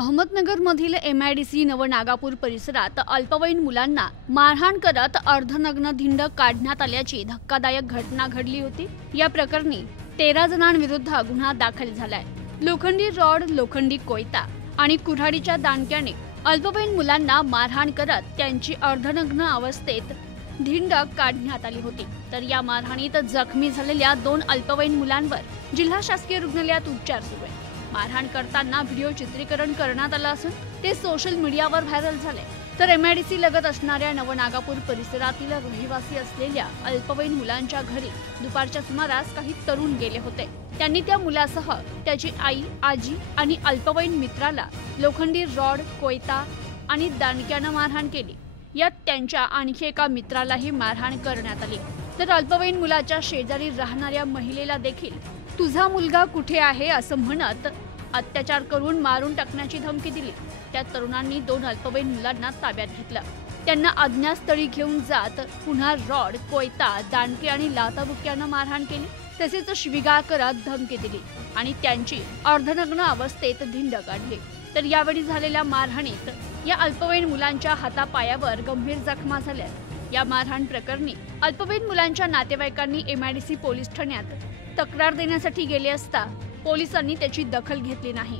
अहमदनगरमधील MIDC Navnagapur परिसरात अल्पवयीन मुलांना मारहाण करत अर्धनग्न धिंड काढण्यात आल्याची धक्कादायक घटना घडली होती। या प्रकरणी 13 जणांविरुद्ध गुन्हा दाखल झालाय। लोखंडी रॉड, लोखंडी कोयता आणि कुऱ्हाडीच्या दांडक्याने अल्पवयीन मुलांना मारहाण करत त्यांची अर्धनग्न अवस्थेत धिंड काढण्यात आली होती। तर या मारहाणीत जखमी झालेल्या 2 अल्पवयीन मुलांवर जिल्हा शासकीय रुग्णालयात उपचार सुरू आहेत। मारहाण करताना व्हिडिओ चित्रीकरण करण्यात आलं असून ते सोशल मीडियावर व्हायरल झाले। तर MIDC लगत असणाऱ्या नवनागापूर परिसरातील रहिवासी असलेल्या अल्पवयीन मुलांच्या घरी दुपारच्या सुमारास काही तरुण गेले होते। त्यांनी त्या मुलासह त्याची आई, आजी आणि अल्पवयीन मित्राला लोखंडी रॉड, कोयता आणि दांडक्यानं मारहाण केली। यात त्यांच्या आणखी एका मित्रालाही मारहाण करण्यात आली। तर अल्पवयीन मुलाच्या शेजारी राहणाऱ्या महिलेला देखील तुझा मुलगा कुठे आहे असं म्हणत अत्याचार करून मारून टाकण्याची धमकी दिली। त्या तरुणांनी 2 अल्पवयीन मुलांना ताब्यात घेतलं। त्यांना अज्ञातस्थळी घेऊन जात पुन्हा रॉड, कोयता, दांडके आणि लाथाबुक्क्यानं मारहाण केली। तसेच शिवीगाळ करत धमकी दिली आणि त्यांची अर्धनग्न अवस्थेत धिंड काढली। तर यावेळी झालेल्या मारहाणीत या अल्पवयीन मुलांच्या हातापायावर गंभीर जखमा झाल्या। या मारहाण प्रकरणी अल्पवयीन मुलांच्या नातेवाईकांनी MIDC पोलीस ठाण्यात तक्रार देण्यासाठी गेले असता पोलिसांनी त्याची दखल घेतली नाही।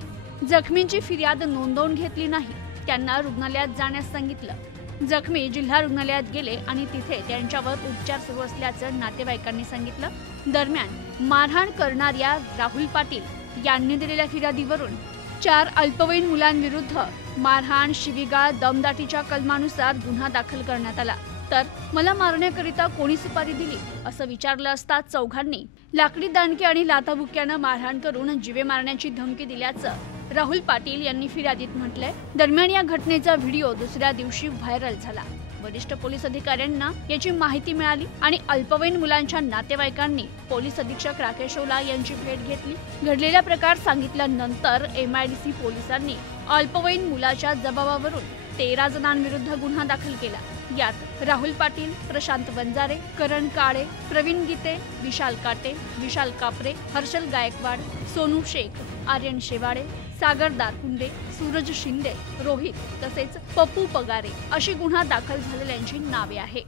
जखमींची फिर्याद नोंदवून घेतली नाही। त्यांना रुग्णालयात जाण्यास सांगितलं। जखमी जिल्हा रुग्णालयात गेले आणि तिथे त्यांच्यावर उपचार सुरू असल्याचं नातेवाईकांनी सांगितलं। दरम्यान मारहाण करणाऱ्या राहुल पाटील यांनी दिलेल्या फिर्यादीवरून 4 अल्पवयीन मुलांविरुद्ध मारहाण, शिवीगाळ, दमदाटीच्या कलमानुसार गुन्हा दाखल करण्यात आला। तर मला मारण्याकरिता कोणी सुपारी दिली असं विचारलं असता चौघांनी लाकडी दांडके आणि लाथाबुक्क्यानं मारहाण करून जीवे मारण्याची धमकी दिल्याचं राहुल पाटील यांनी फिर्यादीत म्हटलंय। दरम्यान या घटनेचा व्हिडिओ दुसऱ्या दिवशी व्हायरल झाला। वरिष्ठ पोलीस अधिकाऱ्यांना याची माहिती मिळाली आणि अल्पवयीन मुलांच्या नातेवाईकांनी पोलीस अधीक्षक राकेश ओला यांची भेट घेतली। घडलेला प्रकार सांगितल्यानंतर MIDC पोलिसांनी अल्पवयीन मुलाच्या जबाबावरून 13 जणांविरुद्ध गुन्हा दाखल केला। यात राहुल पाटील, प्रशांत वंजारे, करण काळे, प्रवीण गीते, विशाल काटे, विशाल कापरे, हर्षल गायकवाड, सोनू शेख, आर्यन शेवाडे, सागर दारकुंडे, सूरज शिंदे, रोहित तसेच पप्पू पगारे अशी गुन्हा दाखल झालेल्यांची नावे आहे।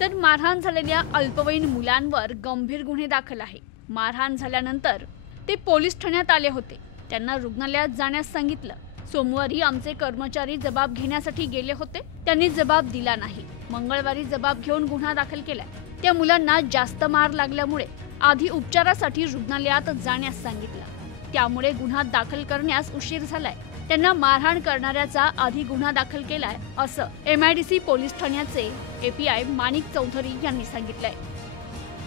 तर मारहाण झालेल्या अल्पवयीन मुलांवर गंभीर गुन्हे दाखल आहे। मारहाण झाल्यानंतर ते पोलीस ठाण्यात आले होते। त्यांना रुग्णालयात जाण्यास सांगितलं। सोमवारी आमचे कर्मचारी जबाब घेण्यासाठी गेले होते, त्यांनी जबाब दिला नाही। मंगळवारी जबाब घेऊन गुन्हा दाखल केला। त्या मुलांना जास्त मार लागल्यामुळे आधी उपचारासाठी रुग्णालयात जाण्यास सांगितलं। त्यामुळे गुन्हा दाखल करण्यास उशीर झालाय। त्यांना मारहाण करणाऱ्याचा आधी गुन्हा दाखल केलाय असं MIDC पोलीस ठाण्याचे API माणिक चौधरी यांनी सांगितलंय।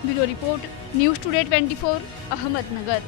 Bureau report, news today 24, Ahmednagar.